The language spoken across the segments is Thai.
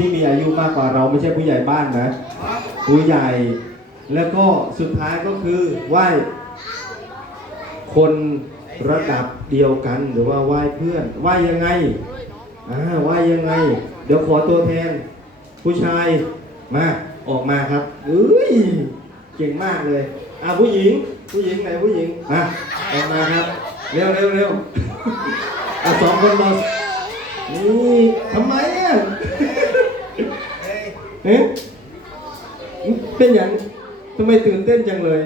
ที่มีอายุมากกว่าเราไม่ใช่ผู้ใหญ่บ้านนะผู้ใหญ่ แล้วก็สุดท้ายก็คือไหว้คนระดับเดียวกันหรือว่าไหว้เพื่อนไหว้ยังไงอ่าไหว้ยังไง เดี๋ยวขอตัวแทน ผู้ชายมาออกมาครับเอ้ยเก่งมากเลยอ่าผู้หญิง ผู้หญิงไหนผู้หญิงมาออกมาครับเร็วเร็วเร็วอะสองคนมานี่ทำไมอะ เอ๊ะเป็นอย่างทำไมตื่นเต้นจังเลย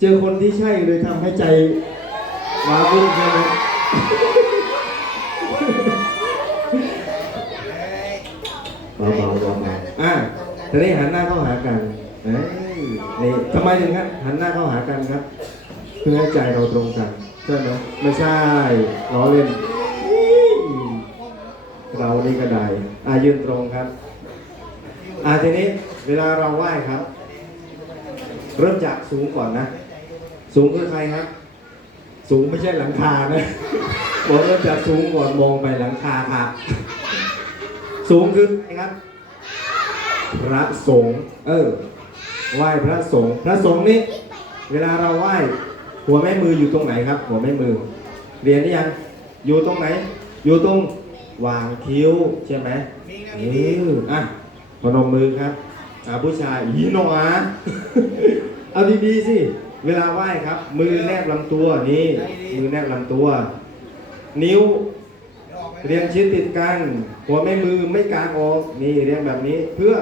เจอคนที่ใช่เลยทำให้ใจว้าวุ่นใช่ไหมเบาๆเบาๆอะทีนี้หันหน้าเข้าหากันเอ้ยนี่ทำไมถึงครับหันหน้าเข้าหากันครับ เพื่อให้ใจเราตรงกันใช่ไหมไม่ใช่ล้อเล่น เรานี่ก็ได้อะยืนตรงครับ อ่าทีนี้เวลาเราไหว้ครับ เริ่มจากสูงก่อนนะ สูงคือใครครับ สูงไม่ใช่หลังคานะบอกเริ่มจากสูงก่อนมองไปหลังคาครับสูงคือใครครับ พระสงฆ์เออไหว้พระสงฆ์พระสงฆ์นี่เวลาเราไหว้หัวแม่มืออยู่ตรงไหนครับ หัวแม่มือ เรียนหรือยังอยู่ตรงไหน อยู่ตรงวางคิ้วใช่ไหมเอออะ พนมมือครับอาผู้ชายยีโนอเอาดีๆสิ เวลาไหว้ครับ มือแนบลำตัวนี่มือแนบลำตัว นิ้ว เรียงชิดติดกัน หัวแม่มือไม่กางออกนี่เรียงแบบนี้เพื่อ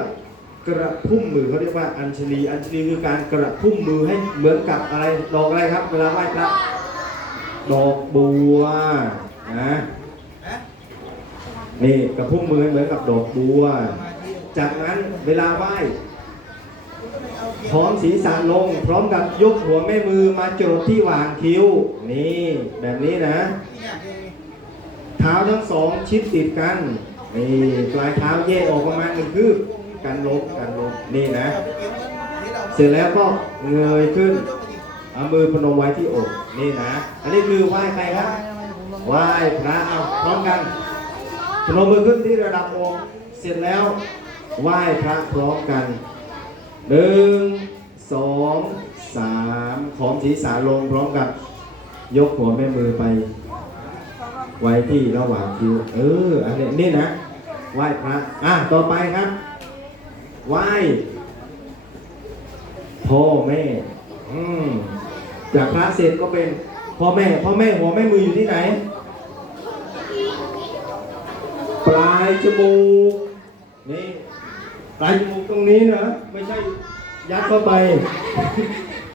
กระพุ่มมือเขาเรียกว่าอัญชลีอัญชลีคือการกระพุ่มมือให้เหมือนกับอะไรดอกอะไรครับ เวลาไหว้พระดอกบัวนะนี่กระพุ่มมือเหมือนกับดอกบัว จากนั้นเวลาไหว้พร้อมศีรษะลง พร้อมกับยกหัวแม่มือมาจดที่หว่างคิ้ว นี่แบบนี้นะ เท้าทั้งสองชิดติดกัน นี่ปลายเท้าแยกออกประมาณหนึ่งคืบกันลบกันลบนี่นะ เสร็จแล้วก็เงยขึ้นเอามือพนมไว้ที่อกนี่นะ อันนี้คือไหว้ใครครับไหว้พระเอาพร้อมกันพนมมือขึ้นที่ระดับอกเสร็จแล้ว ไหว้พระพร้อมกันหนึ่งสองสามของศีรษะลงพร้อมกับ ยกหัวแม่มือไป ไว้ที่ระหว่างคิ้วเอออันนี้นี่นะไหว้พระอะต่อไปครับ ไหว้พ่อแม่อืมจากพระเสร็จก็เป็นพ่อแม่พ่อแม่หัวแม่มืออยู่ที่ไหน ปลายจมูก ปลายจมูกตรงนี้นะ ไม่ใช่ยัดเข้าไป